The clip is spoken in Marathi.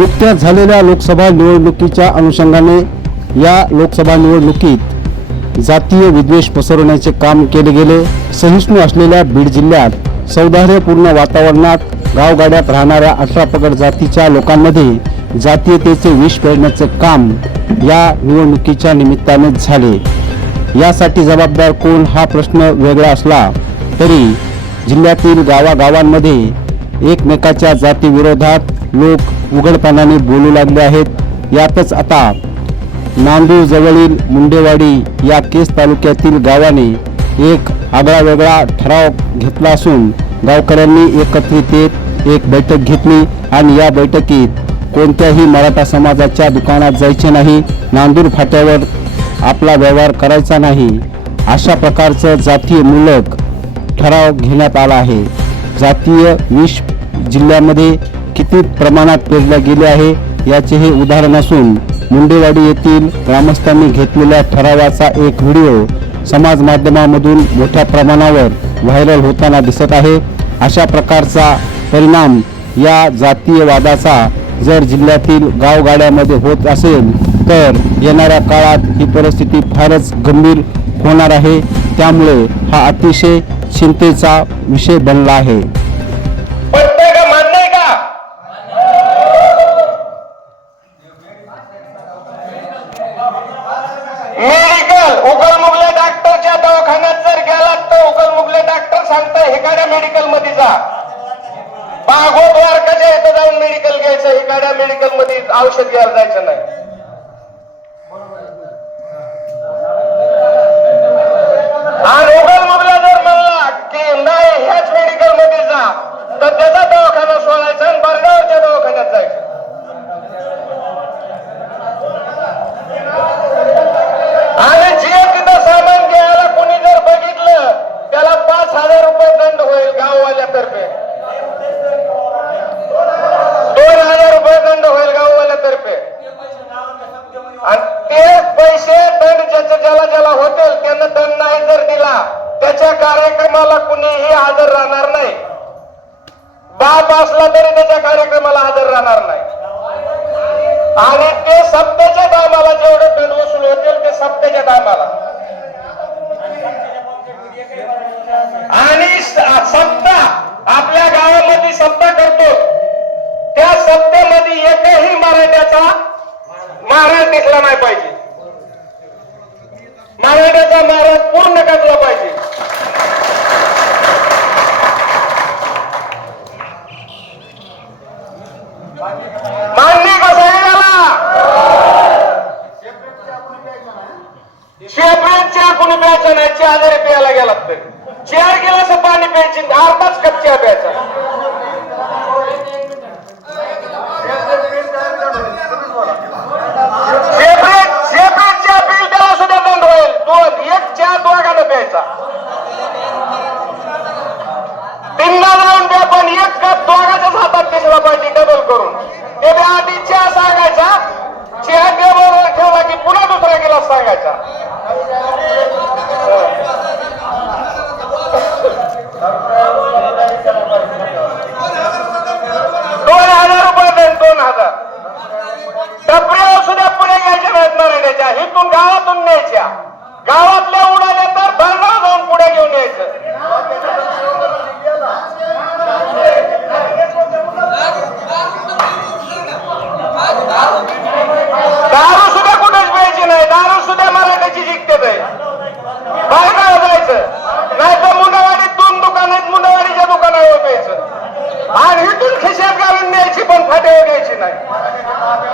नुकत्याच झालेल्या लोकसभा निवडणुकीच्या अनुषंगाने या लोकसभा निवडणुकीत जातीय विद्वेष पसरवण्याचे काम केले गेले. सहिष्णू असलेल्या बीड जिल्ह्यात सौदार्यपूर्ण वातावरणात गावगाड्यात राहणाऱ्या अठरा पगड जातीच्या लोकांमध्ये जातीयतेचे विष पेरण्याचे काम या निवडणुकीच्या निमित्ताने झाले. यासाठी जबाबदार कोण हा प्रश्न वेगळा असला तरी जिल्ह्यातील गावागावांमध्ये एकमेकाच्या जातीविरोधात लोक उघडपणाने बोलू लागले आहेत. यातच आता नांदूर जवळील मुंडेवाडी या केस तालुक्यातील गावाने एक आगळा वेगळा ठराव घेतला असून गावकऱ्यांनी एकत्रित येत एक बैठक घेतली आणि या बैठकीत कोणत्याही मराठा समाजाच्या दुकानात जायचे नाही नांदूर फाट्यावर आपला व्यवहार करायचा नाही. अशा प्रकारचं जातीय मूलक ठराव घेण्यात आला आहे. जातीय विष जिल्ह्यामध्ये किती प्रमाणात पेरल्या गेले आहे याचे हे उदाहरण असून मुंडेवाडी येथील ग्रामस्थांनी घेतलेल्या ठरावाचा एक व्हिडिओ समाज माध्यमामधून मोठ्या प्रमाणावर व्हायरल होताना दिसत आहे. अशा प्रकारचा परिणाम या जातीयवादाचा जर जिल्ह्यातील गावगाड्यामध्ये होत असेल तर येणाऱ्या काळात ही परिस्थिती फारच गंभीर होणार आहे. त्यामुळे हा अतिशय चिंतेचा विषय बनला आहे. मेडिकलमध्ये जा. बागो द्वारकाच्या इथं जाऊन मेडिकल घ्यायचं. हिकाड्या मेडिकलमध्ये औषध घ्यायला जायचं नाही. आणि कुणीही हजर राहणार नाही. बाप असला तरी त्याच्या कार्यक्रमाला हजर राहणार नाही. आणि ते सप्त्याच्या टायमाला जेवढे दंड वसूल होतील ते सप्त्याच्या टायमाला. आणि सत्ता आपल्या गावामध्ये सत्ता करतो. त्या सत्तेमध्ये एकही मराठ्याचा महाराज दिसला नाही पाहिजे मराठ्याचा महाराज पूर्ण करला पाहिजे मान्य कसा याला शेपरेट चहा कोणी प्यायचा नाही चहा जरी प्यायला गेला तर. चार गिलास पाणी प्यायची अर्धाच कप चहा प्यायचा. सुद्धा होईल. दोन एक चहा प्यायचा. तीनदा जाऊन द्या पण एक कप दोघाच्याच हातात दिसला पाहिजे डबल करून. ते आधी चहा सांगायचा घालून न्यायची पण फाट्यावर